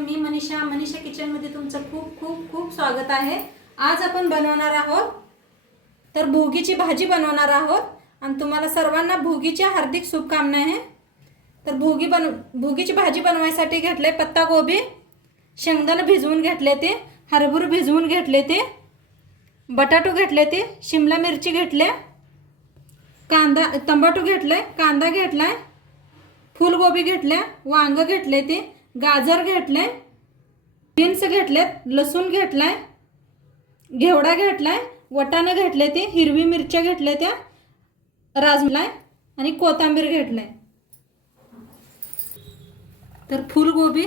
मी मनीषा किचनमध्ये तुमचं खूप खूप खूप स्वागत आहे। आज आपण बनवणार आहोत तर भोगीची भाजी बनवणार आहोत आणि तुम्हाला सर्वांना भोगीच्या हार्दिक शुभकामना आहे। तर भोगीची भाजी बनवायसाठी घेतले पत्ता गोबी, शेंगदाणे भिजवून घेतले ते, हरभरा भिजवून घेतले ते, बटाटो घेतले ते, शिमला मिरची घेतले, कांदा टमाटो घेतले, कांदा घेतलाय, फुलगोबी घेतले, वांग घेतले ते, गाजर घेतले, बीन्स घेतले, लसूण घेतलाय, घेवडा घेतलाय, वटाणे घेतले ते, हिरवी मिरच्या घेतल्या त्या, राजमालाई आणि कोथिंबीर घेतलाय। तर फुलगोबी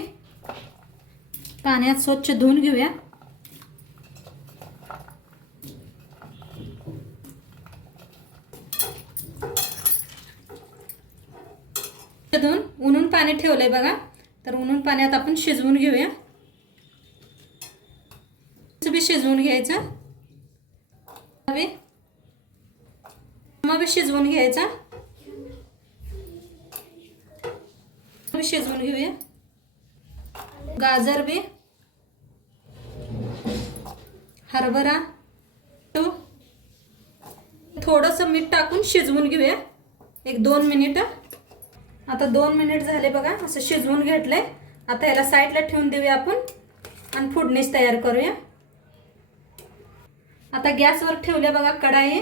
पाण्यात स्वच्छ धुवून घेऊया। धुवून उन्हून पाणी ठेवलंय बघा। तर उन्हून पाण्यात आपण शिजवून घेऊया। बी शिजवून घ्यायचं, शिजवून घ्यायचा, शिजवून घेऊया। गाजर बी, हरभरा थोडंसं मीठ टाकून शिजवून घेऊया 1-2 मिनिट। आता 2 मिनिट झाले बघा, असं शिजवून घेतलंय। आता याला साईडला ठेवून देऊया आपण आणि फोडणीच तयार करूया। आता गॅसवर ठेवले बघा कढाई।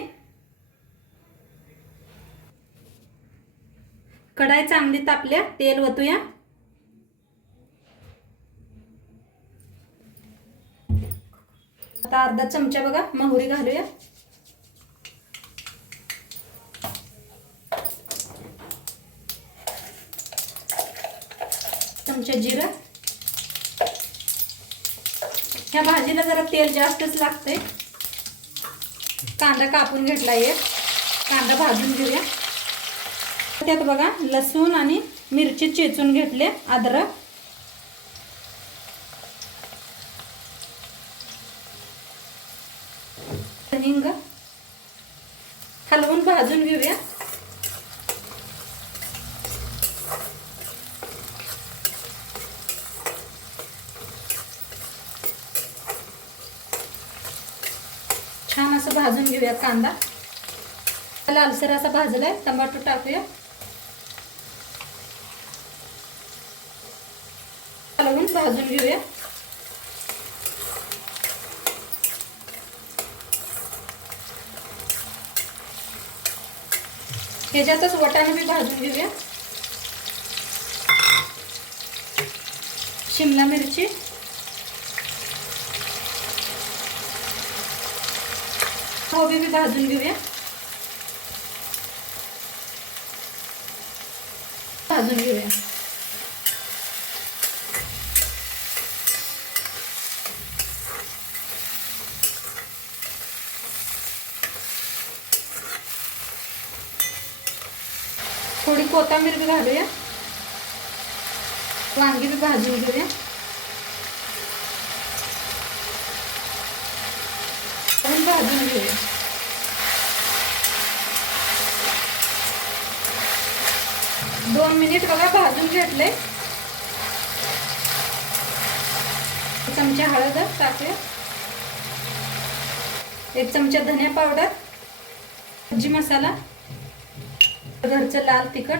कढाई चांगली तापल्या, तेल ओतूया। आता अर्धा चमचा बघा मोहरी घालूया। चमचा जिरा। ह्या भाजीला जरा तेल जास्तच लागतंय। कांदा कापून घेतला एक, कांदा भाजून घेऊया। त्यात बघा लसूण आणि मिरची चेचून घेतले, अद्रक, हिंग हलवून भाजून घेऊया। छान असं भाजून घेऊया कांदा। लालसर असा भाजलाय। टमाटो टाकूया, हलवून भाजून घेऊया। ह्याच्यातच वटाणे बी भाजून घेऊया। शिमला मिरची, कोबी बी भाजून घेऊया, भाजून घेऊया। थोडी कोथिंबीर बी घालूया, वांगी बी भाजून घेऊया, भाजून घेऊया। दोन मिनिट बघा भाजून घेतले। चमचा हळद टाकूया, 1 चमचा धनिया पावडर, भाजी मसाला, घरचं लाल तिखट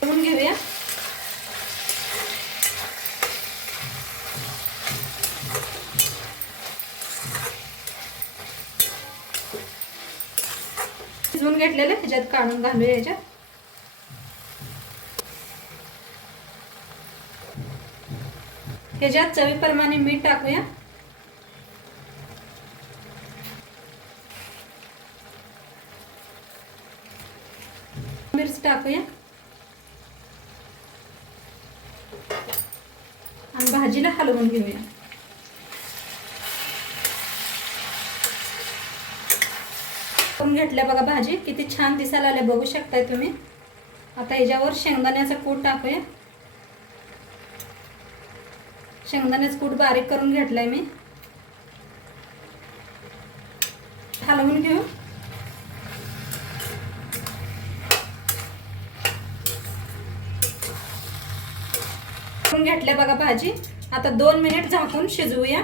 करून घेऊया। शिजवून घेतलेलं ह्याच्यात काढून घालूया। ह्याच्यात चवीप्रमाणे मीठ टाकूया, मिरची टाकूया आणि भाजीला हलवून घेऊया। करून घेतल्या बघा भाजी, किती छान दिसायला आले बघू शकताय तुम्ही। आता ह्याच्यावर शेंगदाण्याचा कूट टाकूया। शेंगदाण्याचा कूट बारीक करून घेतलाय मी, हलवून घेऊ। घेतल्या बघा भाजी. आता 2 मिनिट झाकून शिजवूया.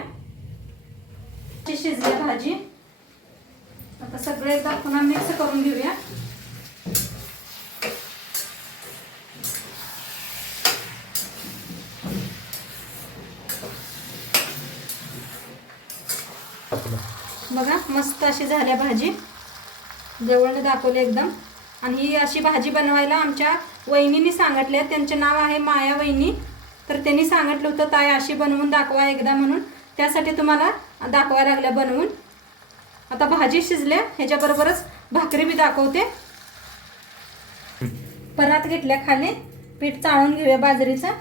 शिजली भाजी. आता सगळे एकदा पुन्हा मिक्स करून घेऊया. बघा मस्त अशी झाल्या भाजी. जवळने दाखवली एकदम. आणि ही अशी भाजी बनवायला आमच्या वहिनींनी सांगितले. त्यांचे नाव आहे माया वहिनी. तर त्यांनी सांगितलं होतं ताई अशी बनवून दाखवा एकदा म्हणून. त्यासाठी तुम्हाला दाखवायला लागल्या बनवून. आता भाजी शिजल्या. ह्याच्याबरोबरच भाकरी बी दाखवते. परात घेतल्या खाली. पीठ चाळून घेऊया बाजरीचं.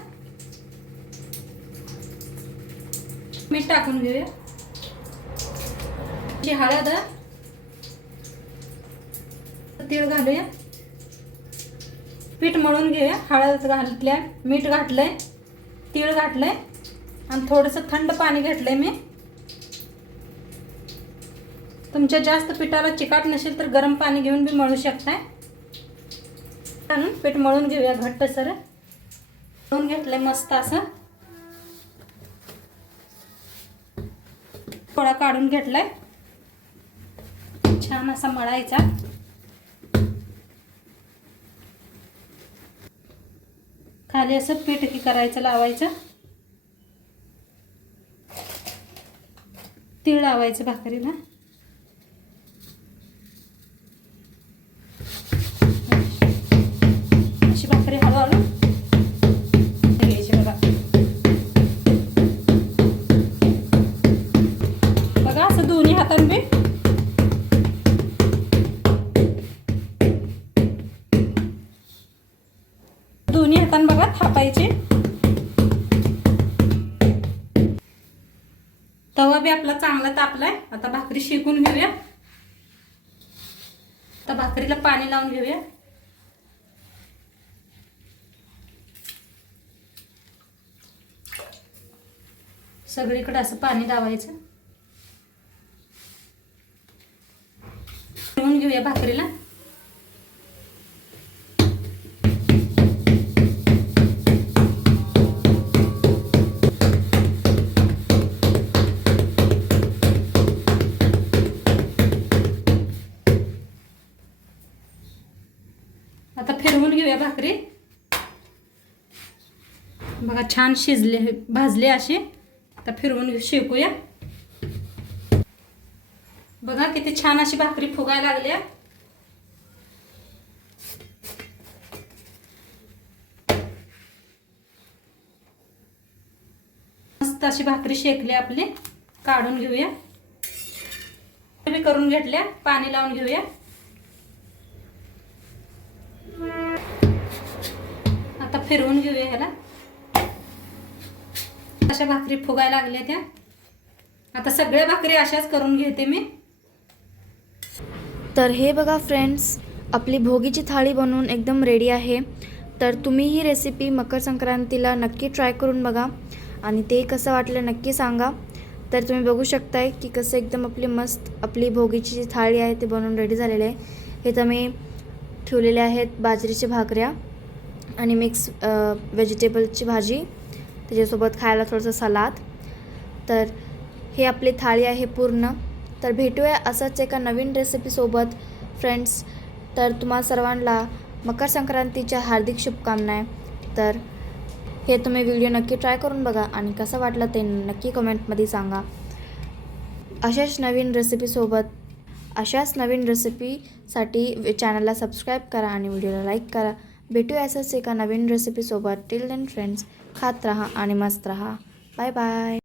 मीठ टाकून घेऊया. हळद, तीळ घालूया. पीठ मळून घेऊया. हळद घातल्या, मीठ घातलंय, तीळ घातलंय आणि थोडंसं थंड पाणी घेतलंय मी. तुमच्या जास्त पिठाला चिकाट नसेल तर गरम पाणी घेऊन बी मळू शकताय. आणून पीठ मळून घेऊया घट्टसर. मळून घेतलंय मस्त असं. थोडा काढून घेतलाय. छान असा मळायचा. खाली असं पीठ करायचं, लावायचं. तीळ लावायचं भाकरीला. अशी भाकरी हळूहळू घ्यायची बघा. बघा असं दोन्ही हातांनी बघा थापायचे. तवा बी आपला चांगला तापलाय. आता भाकरी शेकून घेऊया. आता भाकरीला पाणी लावून घेऊया. सगळीकडे असं पाणी लावायचं. ठेवून घेऊया भाकरीला. आता फिरवून घेऊया भाकरी. बघा छान शिजले, भाजले असे. आता फिरवून शेकूया. बघा किती छान अशी भाकरी फुगायला लागल्या. मस्त अशी भाकरी शेकली आपली. काढून घेऊया. बी करून घेतल्या. पाणी लावून घेऊया. आता फिरवून घेऊया ह्याला. अशा भाकरी फुगायला लागल्या त्या. आता सगळ्या भाकरी अशाच करून घेते मी. तर हे बघा फ्रेंड्स, आपली भोगीची थाळी बनवून एकदम रेडी आहे. तर तुम्ही ही रेसिपी मकर संक्रांतीला नक्की ट्राय करून बघा आणि ते कसं वाटलं नक्की सांगा. तर तुम्ही बघू शकताय की कसं एकदम आपली मस्त आपली भोगीची जी थाळी आहे ते बनवून रेडी झालेली आहे. हे तर मी ठेवलेले आहेत बाजरीच्या भाकऱ्या आणि मिक्स व्हेजिटेबलची भाजी, त्याच्यासोबत खायला थोडंसं सलाद. तर हे आपली थाळी आहे पूर्ण. तर भेटूया असंच एका नवीन रेसिपीसोबत फ्रेंड्स. तर तुम्हा सर्वांना मकर संक्रांतीच्या हार्दिक शुभकामना. तर हे तुम्ही व्हिडिओ नक्की ट्राय करून बघा आणि कसं वाटलं ते नक्की कमेंटमध्ये सांगा. अशाच नवीन रेसिपीसाठी चॅनलला सबस्क्राईब करा आणि व्हिडिओला लाईक करा. भेटूया असंच एका नवीन रेसिपीसोबत. टिल देन फ्रेंड्स, खात राहा आणि मस्त राहा. Bye bye.